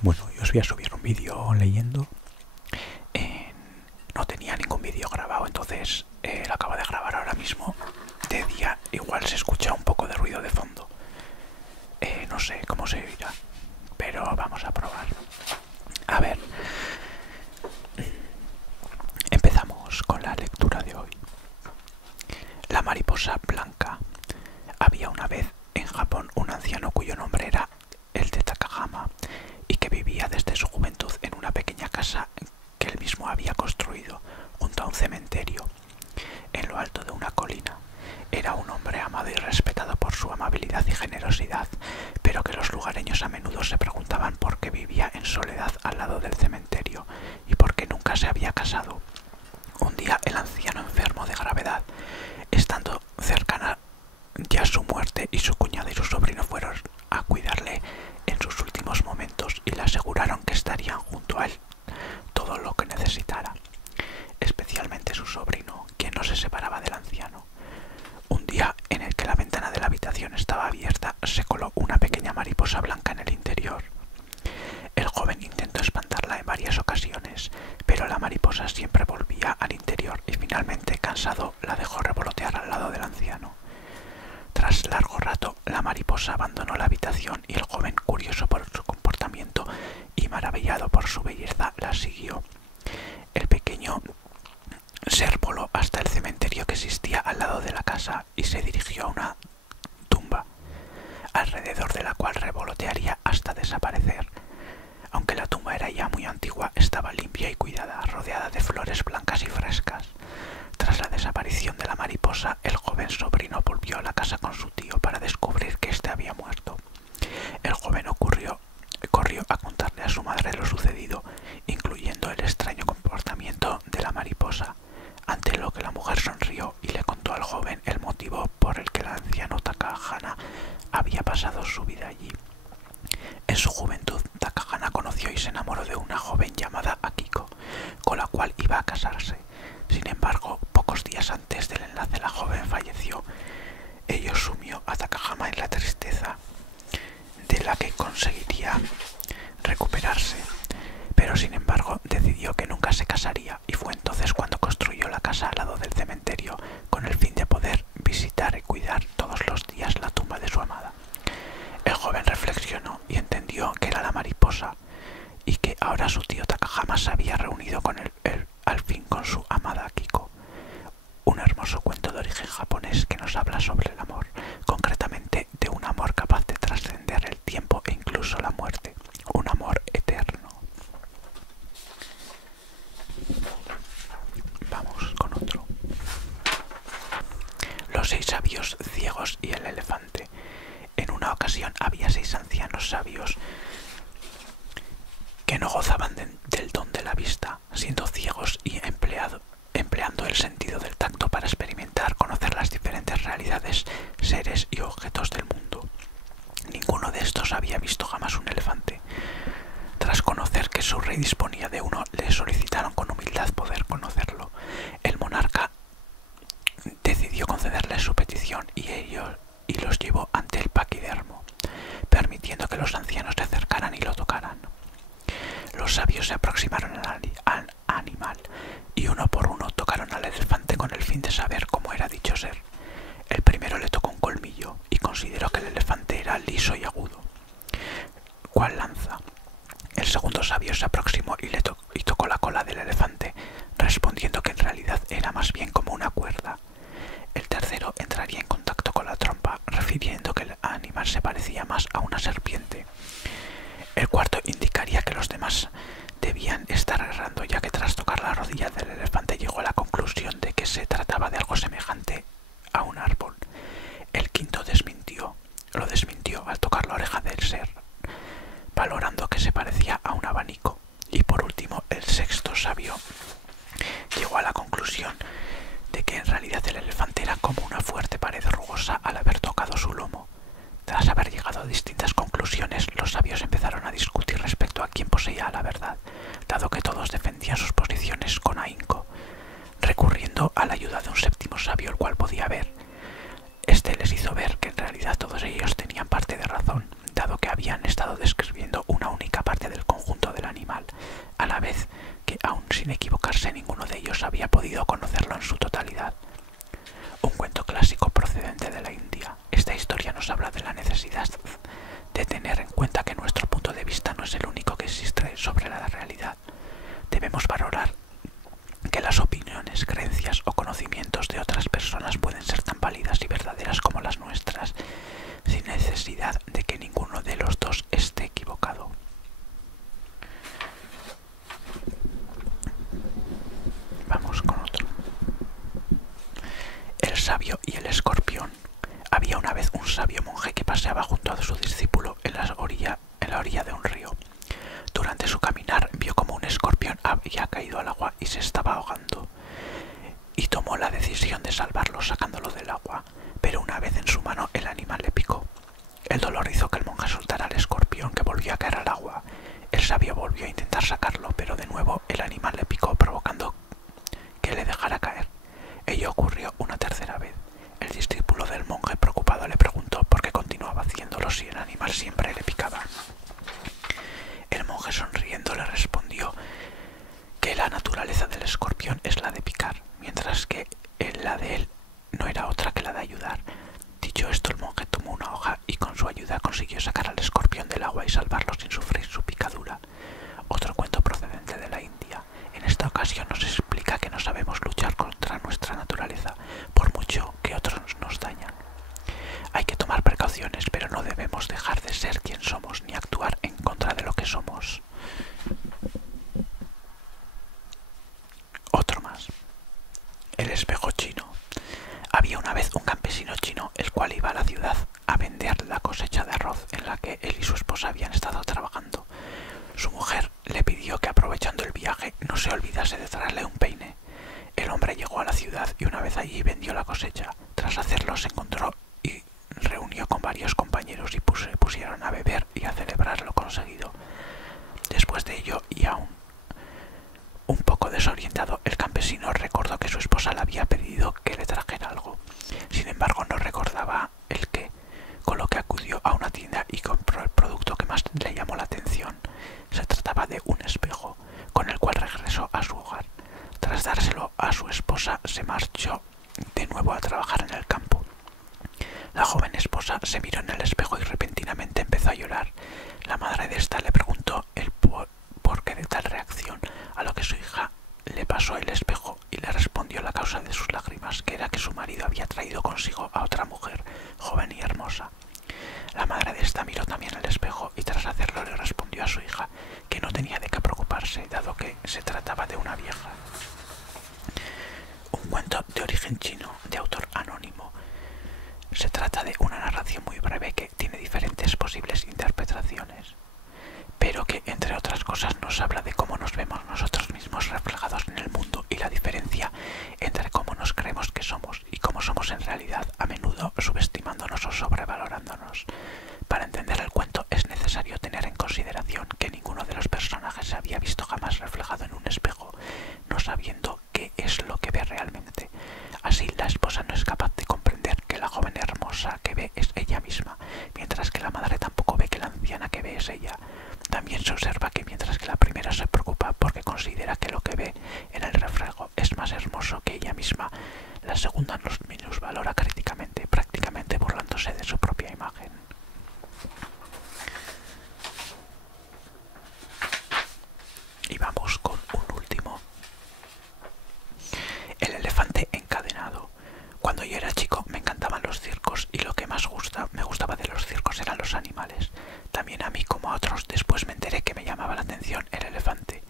Bueno, yo os voy a subir un vídeo leyendo. No tenía ningún vídeo grabado, entonces lo acabo de grabar ahora mismo. De día igual se escucha un poco de ruido de fondo. No sé cómo se oirá, pero vamos a probar. A ver, empezamos con la lectura de hoy. La mariposa blanca. Había una vez en Japón un anciano cuyo nombre era el de Takahama y que vivía desde su juventud en una pequeña casa que él mismo había construido junto a un cementerio en lo alto de una colina. Era un hombre amado y respetado por su amabilidad y generosidad, pero que los lugareños a menudo se preguntaban por qué vivía en soledad al lado del cementerio y por qué nunca se había casado. Un día el anciano enfermo de gravedad, estando cercana ya su muerte, y su cuñado y su sobrino fueron a cuidarle en sus últimos momentos y le aseguraron que estarían junto a él todo lo que necesitara, especialmente su sobrino, quien no se separaba del anciano. Un día en el que la ventana de la habitación estaba abierta, se coló una pequeña mariposa blanca en el interior. El joven intentó espantarla en varias ocasiones, pero la mariposa siempre volvía al interior y finalmente, cansado, la dejó revolotear al lado del anciano. Tras largo rato, la mariposa abandonó la habitación y el joven, curioso por su comportamiento y maravillado por su belleza, la siguió. El pequeño ser voló hasta el cementerio que existía al lado de la casa y se dirigió a una tumba, alrededor de la cual revolotearía hasta desaparecer. Aunque la tumba era ya muy antigua, estaba limpia y cuidada, rodeada de flores blancas y frescas. Tras la desaparición de la mariposa, el joven sobrino volvió a la casa con su tío para descubrir que éste había muerto. El joven corrió a contarle a su madre lo sucedido, incluyendo el extraño comportamiento de la mariposa, ante lo que la mujer sonrió y le contó al joven el motivo por el que el anciano Takahana había pasado su vida allí. En su juventud, Takahana conoció y se enamoró de una joven llamada Akiko, con la cual iba a casarse. Sin embargo, pocos días antes del enlace la joven falleció. Ello sumió a Takahama en la tristeza, de la que conseguiría recuperarse, pero sin embargo decidió que nunca se casaría, y fue entonces cuando construyó la casa al lado del cementerio con el fin de poder visitar y cuidar todos los días la tumba de su amada. El joven reflexionó y entendió que era la mariposa y que ahora su tío Takahama se había reunido con él al fin con su amada Akiko. Un hermoso cuento de origen japonés que nos habla sobre el amor, concretamente de un amor capaz de trascender el tiempo e incluso la muerte, un amor eterno. Vamos con otro. Los 6 sabios ciegos y el elefante. En una ocasión había 6 ancianos sabios que no gozaban del don de la vista, siendo ciegos y empleando el sentido del tacto para experimentar, conocer las diferentes realidades, seres y objetos del mundo. Ninguno de estos había visto jamás un elefante. Tras conocer que su rey disponía de uno, le solicitaron con humildad poder conocerlo. El monarca decidió concederle su petición y los llevó ante el paquidermo, permitiendo que los ancianos se acercaran y lo tocaran. Los sabios se aproximaron al animal y uno por uno tocaron al elefante con el fin de saber cómo era dicho ser. El primero le tocó un colmillo y consideró que el elefante era liso y agudo, cual lanza. El segundo sabio se aproximó y tocó la cola del elefante, respondiendo que en realidad era más bien como una cuerda. El tercero entraría en contacto con la trompa, refiriendo que el animal se parecía más a una serpiente. El cuarto indicaría que los demás debían estar errando, ya que tras tocar la rodilla del elefante llegó a la conclusión de que se trataba de algo semejante a un árbol. El quinto lo desmintió al tocar la oreja del ser, valorando que se parecía a un abanico. Y por último, el sexto sabio llegó a la conclusión de que en realidad el elefante era como una fuerte pared rugosa al haber tocado su lomo. Tras haber llegado a distintas conclusiones, los sabios empezaron a discutir respecto a quién poseía la verdad, dado que todos defendían sus posiciones con ahínco, recurriendo a la ayuda de un séptimo sabio, el cual podía ver. Este les hizo ver que en realidad todos ellos tenían parte de razón, dado que habían estado describiendo una única parte del conflicto enterarse ninguno de ellos había podido conocerlo en su totalidad. Un cuento clásico procedente de la India. Esta historia nos habla de la necesidad de tener en cuenta que nuestro punto de vista no es el único que existe sobre la realidad. Debemos valorar que las opiniones, creencias o conocimientos de otras personas pueden ser tan válidas y verdaderas como las nuestras, sin necesidad de que ninguno de los dos esté equivocado. Vamos con otro. El sabio y el escorpión. Había una vez un sabio monje que paseaba junto a su discípulo en la orilla de un río. Durante su caminar vio como un escorpión había caído al agua y se estaba ahogando, y tomó la decisión de salvarlo sacándolo del agua, pero una vez en su mano el animal le picó. El dolor hizo que el monje soltara al escorpión, que volvió a caer al agua. El sabio volvió a intentar sacarlo, pero de nuevo el animal le picó, provocando que le dejara caer. Ello ocurrió una tercera vez. El discípulo del monje, preocupado, le preguntó por qué continuaba haciéndolo si el animal siempre le picaba. El monje, sonriendo, le respondió que la naturaleza del escorpión es la de picar, mientras que la de él no era otra que la de ayudar. Dicho esto, el monje tomó una hoja y con su ayuda consiguió sacar al escorpión del agua y salvarlo sin sufrir su picadura. Otro cuento procedente de la India. En esta ocasión nos explica que no sabemos luchar contra nuestra naturaleza, por mucho que otros nos dañan. Hay que tomar precauciones, pero no debemos dejar de ser quien somos ni actuar en contra de lo que somos. Otro más. El espejo chino. Había una vez un campesino chino el cual iba a la ciudad a vender la cosecha de arroz en la que él y su esposa habían estado trabajando. Su mujer le pidió que, aprovechando el viaje, no se olvidase de traerle un peine. El hombre llegó a la ciudad y una vez allí vendió la cosecha. Tras hacerlo se encontró y reunió con varios compañeros y se pusieron a beber y a celebrar lo conseguido. Después de ello, y aún un poco desorientado, el campesino recordó que su esposa le había pedido que le trajera algo. Sin embargo, no recordaba el qué, con lo que acudió a una tienda y compró el producto que más le llamó la atención. Se trataba de un espejo, con el cual regresó a su hogar. Tras dárselo a su esposa, se marchó de nuevo a trabajar en el campo. La joven esposa se miró en el espejo y repentinamente empezó a llorar. La madre de esta le preguntó el porqué de tal reacción, a lo que su hija le pasó el espejo y le respondió la causa de sus lágrimas, que era que su marido había traído consigo a otra mujer, joven y hermosa. La madre de esta miró también el espejo y tras hacerlo le respondió a su hija que no tenía de qué preocuparse, dado que se trataba de una vieja. Un cuento de origen chino, de autor anónimo. Se trata de una narración muy breve que tiene diferentes posibles interpretaciones, pero que, entre otras cosas, nos habla de cómo nos vemos nosotros mismos reflejados en el mundo y la diferencia entre cómo nos creemos que somos y cómo somos en realidad, a menudo subestimándonos o sobrevalorándonos. Para entender el cuento es necesario tener en consideración que ninguno de los personajes se había visto jamás reflejado en un espejo, no sabiendo qué es lo que ve realmente. Así, la esposa no es capaz de comprender que la joven hermosa que ve es ella misma, mientras que la madre tampoco ve que la anciana que ve es ella. También se observa que mientras que la primera se preocupa porque considera que lo que ve en el reflejo es más hermoso que ella misma, la segunda los minusvalora críticamente, prácticamente burlándose de su propia imagen. Y vamos con un último. El elefante encadenado. Cuando yo era chico me encantaban los circos y lo que más me gustaba de los circos eran los animales. También a mí como a otros después me enteré que me llamaba la atención el elefante.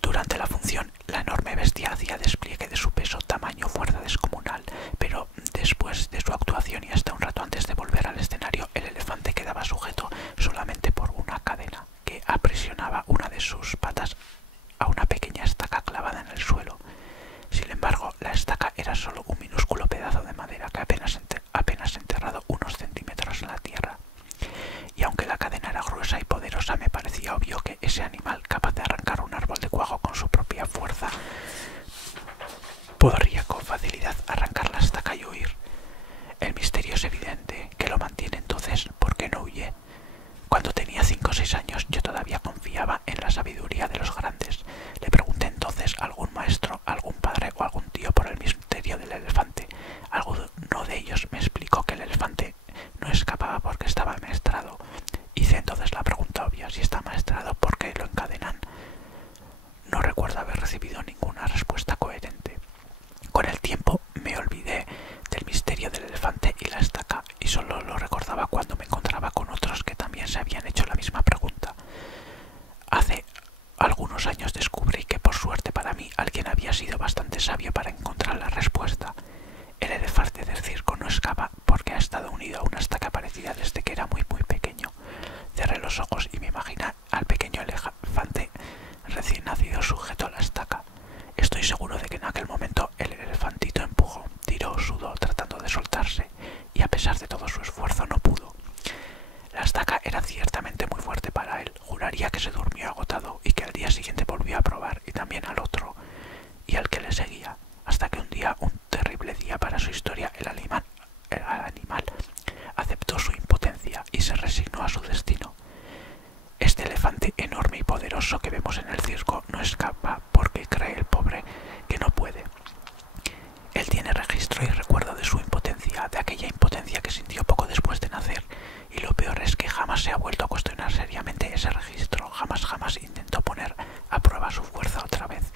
Durante la función, la enorme bestia hacía despliegue de su peso, tamaño, fuerza descomunal, pero después de su actuación y hasta un rato antes de volver al escenario, el elefante quedaba sujeto solamente por una cadena que aprisionaba una de sus patas a una pequeña estaca clavada en el suelo. Sin embargo, la estaca era solo un minúsculo pedazo de madera que apenas enterrado unos centímetros en la tierra. Y aunque la cadena era gruesa y poderosa, me parecía obvio que ese animal, capaz de arrancar un árbol de cuajo con su propia fuerza, podría con facilidad arrancar la estaca y huir. El misterio es evidente. ¿Qué lo mantiene entonces? ¿Por qué no huye? Cuando tenía 5 o 6 años yo todavía confiaba en la sabiduría de los grandes. Le pregunté entonces amaestrado por qué lo encadenan. No recuerdo haber recibido ninguna respuesta coherente. Con el tiempo me olvidé del misterio del elefante y la estaca y solo lo recordaba cuando me encontraba con otros que también se habían hecho la misma pregunta. Hace algunos años descubrí que por suerte para mí alguien había sido bastante sabio para encontrar la respuesta. El elefante del circo no escapa porque ha estado unido a una estaca parecida desde que era muy pequeño. Cerré los ojos y me imaginé al pequeño elefante recién nacido sujeto a la estaca. Estoy seguro de que en aquel momento el elefantito empujó, tiró, sudó tratando de soltarse y a pesar de todo su esfuerzo no pudo. La estaca era ciertamente muy fuerte para él. Juraría que se durmió agotado y que al día siguiente volvió a probar y también al otro y al que le seguía, hasta que un día, un terrible día para su historia, el animal aceptó su impotencia y se resignó a su destino. Este elefante enorme y poderoso que vemos en el circo no escapa porque cree el pobre que no puede. Él tiene registro y recuerdo de su impotencia, de aquella impotencia que sintió poco después de nacer, y lo peor es que jamás se ha vuelto a cuestionar seriamente ese registro, jamás intentó poner a prueba su fuerza otra vez.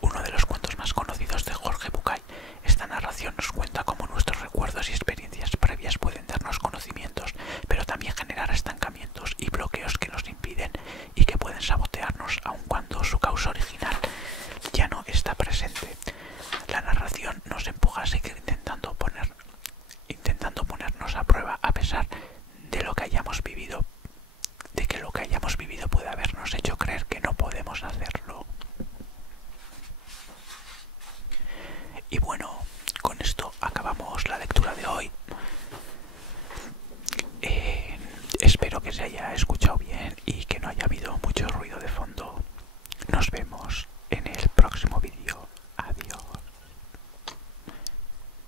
Uno de los cuentos más conocidos de Jorge Bucay, esta narración nos cuenta cómo nuestros recuerdos y experiencias previas pueden darnos conocimientos, pero también generar estancamientos y bloqueos que nos impiden y que pueden sabotearnos aun cuando su causa original ya no está presente. La narración nos empuja a seguir intentando ponernos a prueba a pesar de lo que hayamos vivido, de que lo que hayamos vivido puede habernos hecho creer que no podemos hacerlo. Y bueno, con esto acabamos la lectura de hoy. Espero que se haya escuchado bien y que no haya habido mucho ruido de fondo. Nos vemos.